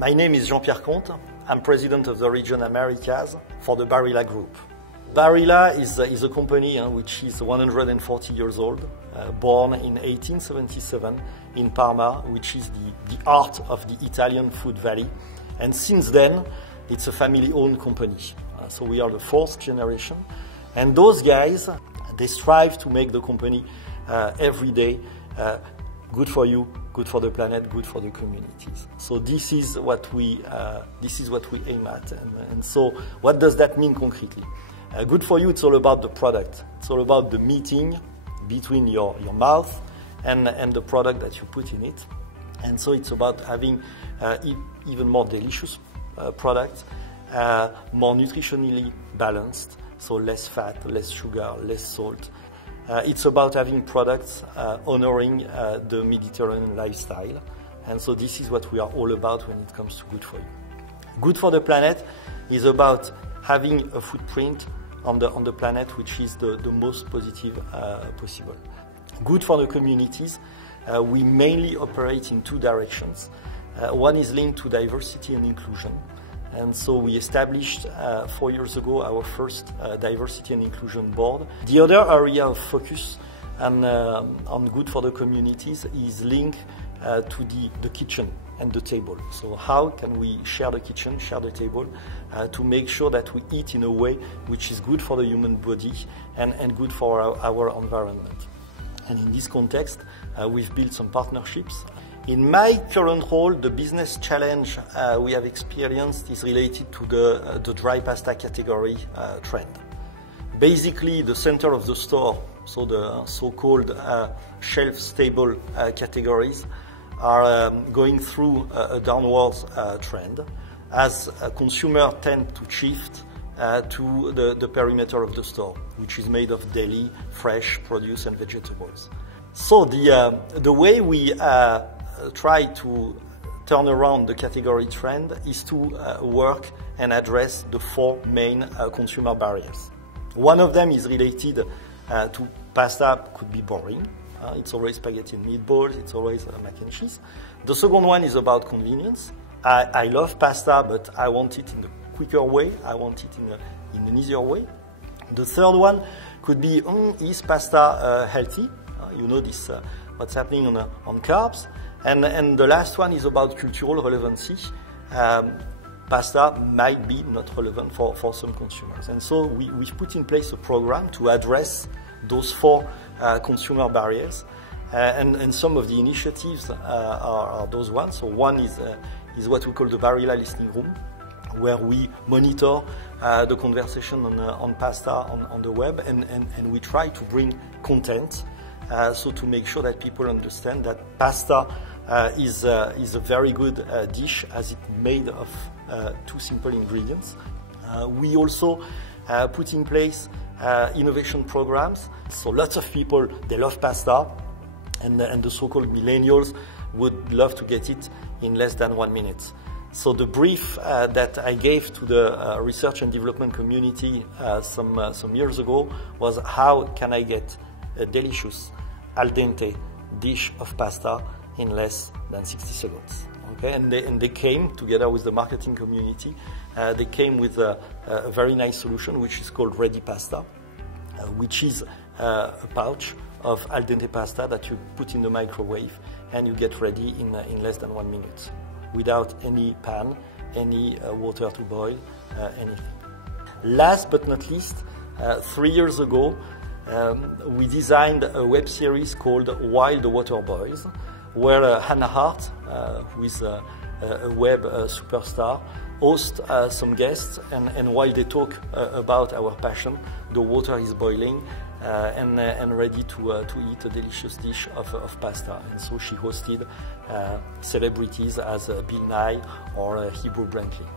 My name is Jean Pierre Comte. I'm president of the region Americas for the Barilla Group. Barilla is a company which is 140 years old, born in 1877 in Parma, which is the heart of the Italian food valley. And since then, it's a family-owned company. So we are the fourth generation. And those guys, they strive to make the company every day good for you, good for the planet, good for the communities. So this is what we aim at. And so what does that mean concretely? Good for you, it's all about the product. It's all about the meeting between your mouth and the product that you put in it. And so it's about having even more delicious products, more nutritionally balanced, so less fat, less sugar, less salt. It's about having products honoring the Mediterranean lifestyle. And so this is what we are all about when it comes to good for you. Good for the planet is about having a footprint on the planet which is the most positive possible. Good for the communities, we mainly operate in two directions. One is linked to diversity and inclusion. And so we established 4 years ago our first diversity and inclusion board. The other area of focus on good for the communities is linked to the kitchen and the table. So how can we share the kitchen, share the table, to make sure that we eat in a way which is good for the human body and good for our environment. And in this context, we've built some partnerships. In my current role, the business challenge we have experienced is related to the dry pasta category trend. Basically, the center of the store, so the so-called shelf-stable categories, are going through a downwards trend as consumers tend to shift to the perimeter of the store, which is made of deli, fresh produce and vegetables. So the way we try to turn around the category trend is to work and address the four main consumer barriers. One of them is related to pasta could be boring. It's always spaghetti and meatballs, it's always mac and cheese. The second one is about convenience. I love pasta, but I want it in a quicker way. I want it in an easier way. The third one could be, is pasta healthy? You know this, what's happening on carbs. And the last one is about cultural relevancy. Pasta might be not relevant for some consumers. And so we've put in place a program to address those four consumer barriers. And some of the initiatives are those ones. So one is what we call the Barilla Listening Room, where we monitor the conversation on pasta on the web, and we try to bring content so to make sure that people understand that pasta is a very good dish as it's made of two simple ingredients. We also put in place innovation programs. So lots of people, they love pasta, and the so-called millennials would love to get it in less than 1 minute. So the brief that I gave to the research and development community some years ago was, how can I get a delicious al dente dish of pasta in less than 60 seconds. Okay? And they came together with the marketing community. They came with a very nice solution which is called Ready Pasta, which is a pouch of al dente pasta that you put in the microwave and you get ready in less than 1 minute, without any pan, any water to boil, anything. Last but not least, 3 years ago, we designed a web series called While the Water Boils, where Hannah Hart, who is a web superstar, hosts some guests, and while they talk about our passion, the water is boiling and ready to eat a delicious dish of pasta. And so she hosted celebrities as Bill Nye or Hebrew Brantley.